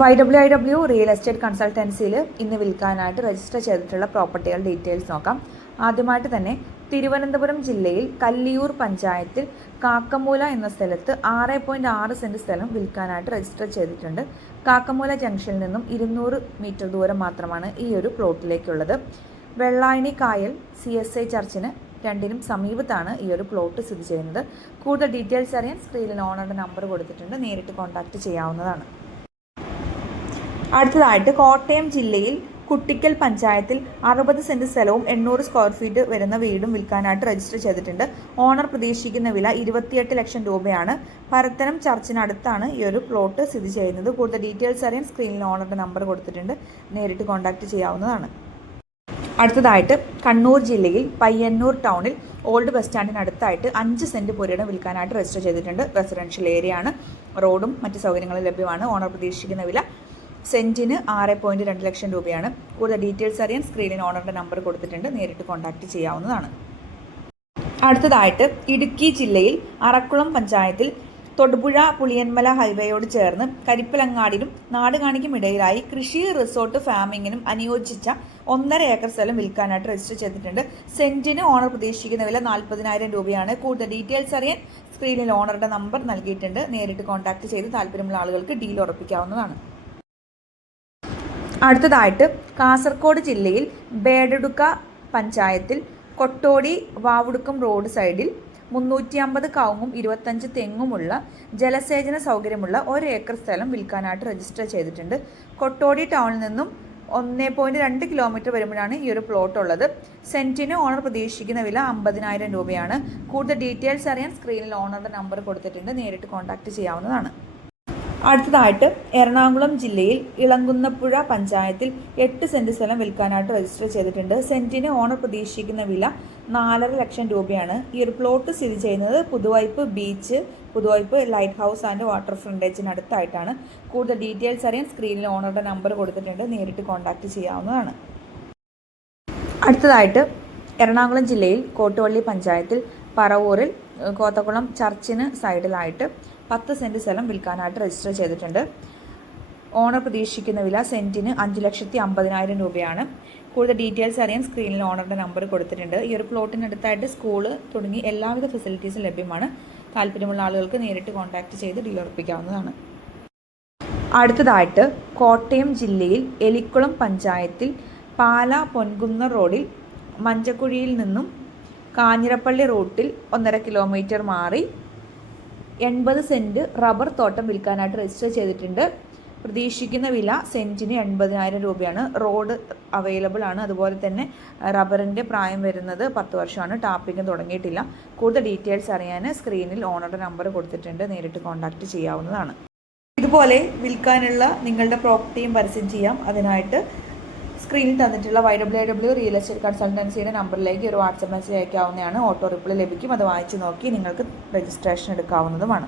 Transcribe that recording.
Y W I W real estate കൺസൾട്ടൻസിയിൽ ഇന്ന് വിൽക്കാനായിട്ട് register ചെയ്തിട്ടുള്ള പ്രോപ്പർട്ടികളുടെ ഡീറ്റെയിൽസ് നോക്കാം. ആദ്യമായിട്ട് തന്നെ തിരുവനന്തപുരം ജില്ലയിൽ കല്ലിയൂർ പഞ്ചായത്തിൽ കാക്കമൂല എന്ന സ്ഥലത്ത് ആറ് പോയിന്റ് ആറ് സെന്റ് സ്ഥലം വിൽക്കാനായിട്ട് രജിസ്റ്റർ ചെയ്തിട്ടുണ്ട്. കാക്കമൂല ജംഗ്ഷനിൽ നിന്നും ഇരുന്നൂറ് മീറ്റർ ദൂരം മാത്രമാണ് ഈ ഒരു പ്ലോട്ടിലേക്കുള്ളത് വെള്ളായണി കായൽ സി എസ് ഐ ചർച്ചിന് രണ്ടിനും സമീപത്താണ് ഈ ഒരു പ്ലോട്ട് സ്ഥിതി ചെയ്യുന്നത്. കൂടുതൽ ഡീറ്റെയിൽസ് അറിയാൻ സ്ക്രീനിൽ ഓണറുടെ നമ്പർ കൊടുത്തിട്ടുണ്ട്. നേരിട്ട് കോൺടാക്റ്റ് ചെയ്യാവുന്നതാണ്. അടുത്തതായിട്ട് കോട്ടയം ജില്ലയിൽ കുട്ടിക്കൽ പഞ്ചായത്തിൽ അറുപത് സെന്റ് സ്ഥലവും എണ്ണൂറ് സ്ക്വയർ ഫീറ്റ് വരുന്ന വീടും വിൽക്കാനായിട്ട് രജിസ്റ്റർ ചെയ്തിട്ടുണ്ട്. ഓണർ പ്രതീക്ഷിക്കുന്ന വില ഇരുപത്തിയെട്ട് ലക്ഷം രൂപയാണ്. പരത്തനം ചർച്ചിനടുത്താണ് ഈ ഒരു പ്ലോട്ട് സ്ഥിതി ചെയ്യുന്നത്. കൂടുതൽ ഡീറ്റെയിൽസ് അറിയാൻ സ്ക്രീനിൽ ഓണറുടെ നമ്പർ കൊടുത്തിട്ടുണ്ട്. നേരിട്ട് കോൺടാക്ട് ചെയ്യാവുന്നതാണ്. അടുത്തതായിട്ട് കണ്ണൂർ ജില്ലയിൽ പയ്യന്നൂർ ടൗണിൽ ഓൾഡ് ബസ് സ്റ്റാൻഡിനടുത്തായിട്ട് അഞ്ച് സെന്റ് പുരയിടം വിൽക്കാനായിട്ട് രജിസ്റ്റർ ചെയ്തിട്ടുണ്ട്. റെസിഡൻഷ്യൽ ഏരിയയാണ് റോഡും മറ്റ് സൗകര്യങ്ങളും ലഭ്യമാണ്. ഓണർ പ്രതീക്ഷിക്കുന്ന വില സെന്റിന് ആറ് പോയിന്റ് രണ്ട് ലക്ഷം രൂപയാണ്. കൂടുതൽ ഡീറ്റെയിൽസ് അറിയാൻ സ്ക്രീനിൽ ഓണറുടെ നമ്പർ കൊടുത്തിട്ടുണ്ട്. നേരിട്ട് കോൺടാക്ട് ചെയ്യാവുന്നതാണ്. അടുത്തതായിട്ട് ഇടുക്കി ജില്ലയിൽ അറക്കുളം പഞ്ചായത്തിൽ തൊടുപുഴ പുളിയന്മല ഹൈവേയോട് ചേർന്ന് കരിപ്പലങ്ങാടിനും നാടുകാണിക്കും ഇടയിലായി കൃഷി റിസോർട്ട് ഫാമിങ്ങിനും അനുയോജിച്ച ഒന്നര ഏക്കർ സ്ഥലം വിൽക്കാനായിട്ട് രജിസ്റ്റർ ചെയ്തിട്ടുണ്ട്. സെന്റിന് ഓണർ പ്രതീക്ഷിക്കുന്ന വില നാൽപ്പതിനായിരം രൂപയാണ്. കൂടുതൽ ഡീറ്റെയിൽസ് അറിയാൻ സ്ക്രീനിൽ ഓണറുടെ നമ്പർ നൽകിയിട്ടുണ്ട്. നേരിട്ട് കോൺടാക്ട് ചെയ്ത് താല്പര്യമുള്ള ആളുകൾക്ക് ഡീൽ ഉറപ്പിക്കാവുന്നതാണ്. അടുത്തതായിട്ട് കാസർഗോഡ് ജില്ലയിൽ ബേഡടുക്ക പഞ്ചായത്തിൽ കൊട്ടോടി വാവുടുക്കം റോഡ് സൈഡിൽ മുന്നൂറ്റി അമ്പത് കവുങ്ങും ഇരുപത്തഞ്ച് തെങ്ങുമുള്ള ജലസേചന സൗകര്യമുള്ള ഒരു ഏക്കർ സ്ഥലം വിൽക്കാനായിട്ട് രജിസ്റ്റർ ചെയ്തിട്ടുണ്ട്. കൊട്ടോടി ടൗണിൽ നിന്നും ഒന്ന് പോയിന്റ് രണ്ട് കിലോമീറ്റർ വരുമ്പോഴാണ് ഈ ഒരു പ്ലോട്ട് ഉള്ളത്. സെന്റിന് ഓണർ പ്രതീക്ഷിക്കുന്ന വില അമ്പതിനായിരം രൂപയാണ്. കൂടുതൽ ഡീറ്റെയിൽസ് അറിയാൻ സ്ക്രീനിൽ ഓണറുടെ നമ്പർ കൊടുത്തിട്ടുണ്ട്. നേരിട്ട് കോൺടാക്റ്റ് ചെയ്യാവുന്നതാണ്. അടുത്തതായിട്ട് എറണാകുളം ജില്ലയിൽ ഇളങ്കുന്നപ്പുഴ പഞ്ചായത്തിൽ എട്ട് സെന്റ് സ്ഥലം വിൽക്കാനായിട്ട് രജിസ്റ്റർ ചെയ്തിട്ടുണ്ട്. സെന്റിന് ഓണർ പ്രതീക്ഷിക്കുന്ന വില നാലര ലക്ഷം രൂപയാണ്. ഈ ഒരു പ്ലോട്ട് സ്ഥിതി ചെയ്യുന്നത് Puthuvype beach Puthuvype light house and water ഫ്രണ്ടേജിനടുത്തായിട്ടാണ് കൂടുതൽ ഡീറ്റെയിൽസ് അറിയാൻ സ്ക്രീനിൽ ഓണറുടെ നമ്പർ കൊടുത്തിട്ടുണ്ട്. നേരിട്ട് കോൺടാക്റ്റ് ചെയ്യാവുന്നതാണ്. അടുത്തതായിട്ട് എറണാകുളം ജില്ലയിൽ കോട്ടുവള്ളി പഞ്ചായത്തിൽ പറവൂരിൽ കോത്തക്കുളം ചർച്ചിന് സൈഡിലായിട്ട് പത്ത് സെന്റ് സ്ഥലം വിൽക്കാനായിട്ട് രജിസ്റ്റർ ചെയ്തിട്ടുണ്ട്. ഓണർ പ്രതീക്ഷിക്കുന്ന വില സെന്റിന് അഞ്ച് ലക്ഷത്തി അമ്പതിനായിരം രൂപയാണ്. കൂടുതൽ ഡീറ്റെയിൽസ് അറിയാൻ സ്ക്രീനിൽ ഓണറുടെ നമ്പർ കൊടുത്തിട്ടുണ്ട്. ഈ ഒരു പ്ലോട്ടിനടുത്തായിട്ട് സ്കൂൾ തുടങ്ങി എല്ലാവിധ ഫെസിലിറ്റീസും ലഭ്യമാണ്. താല്പര്യമുള്ള ആളുകൾക്ക് നേരിട്ട് കോൺടാക്റ്റ് ചെയ്ത് ഡീൽ ഉറപ്പിക്കാവുന്നതാണ്. അടുത്തതായിട്ട് കോട്ടയം ജില്ലയിൽ എലിക്കുളം പഞ്ചായത്തിൽ പാല പൊൻകുന്ന റോഡിൽ മഞ്ചക്കുഴിയിൽ നിന്നും കാഞ്ഞിരപ്പള്ളി റൂട്ടിൽ ഒന്നര കിലോമീറ്റർ മാറി എൺപത് സെന്റ് റബ്ബർ തോട്ടം വിൽക്കാനായിട്ട് രജിസ്റ്റർ ചെയ്തിട്ടുണ്ട്. പ്രതീക്ഷിക്കുന്ന വില സെന്റിന് എൺപതിനായിരം രൂപയാണ്. റോഡ് അവൈലബിൾ ആണ്. അതുപോലെ തന്നെ റബ്ബറിന്റെ പ്രായം വരുന്നത് പത്ത് വർഷമാണ്. ടാപ്പിംഗ് തുടങ്ങിയിട്ടില്ല. കൂടുതൽ ഡീറ്റെയിൽസ് അറിയാൻ സ്ക്രീനിൽ ഓണറുടെ നമ്പർ കൊടുത്തിട്ടുണ്ട്. നേരിട്ട് കോൺടാക്റ്റ് ചെയ്യാവുന്നതാണ്. ഇതുപോലെ വിൽക്കാനുള്ള നിങ്ങളുടെ പ്രോപ്പർട്ടിയും പരസ്യം ചെയ്യാം. അതിനായിട്ട് സ്ക്രീനിൽ തന്നിട്ടുള്ള Y W W real estate കൺസൾട്ടൻസിയുടെ നമ്പറിലേക്ക് ഒരു വാട്സപ്പ് മെസ്സേജ് അയക്കാവുന്നതാണ്. ഓട്ടോ റിപ്ലൈ ലഭിക്കും. അത് വായിച്ചു നോക്കി നിങ്ങൾക്ക് രജിസ്ട്രേഷൻ എടുക്കാവുന്നതുമാണ്.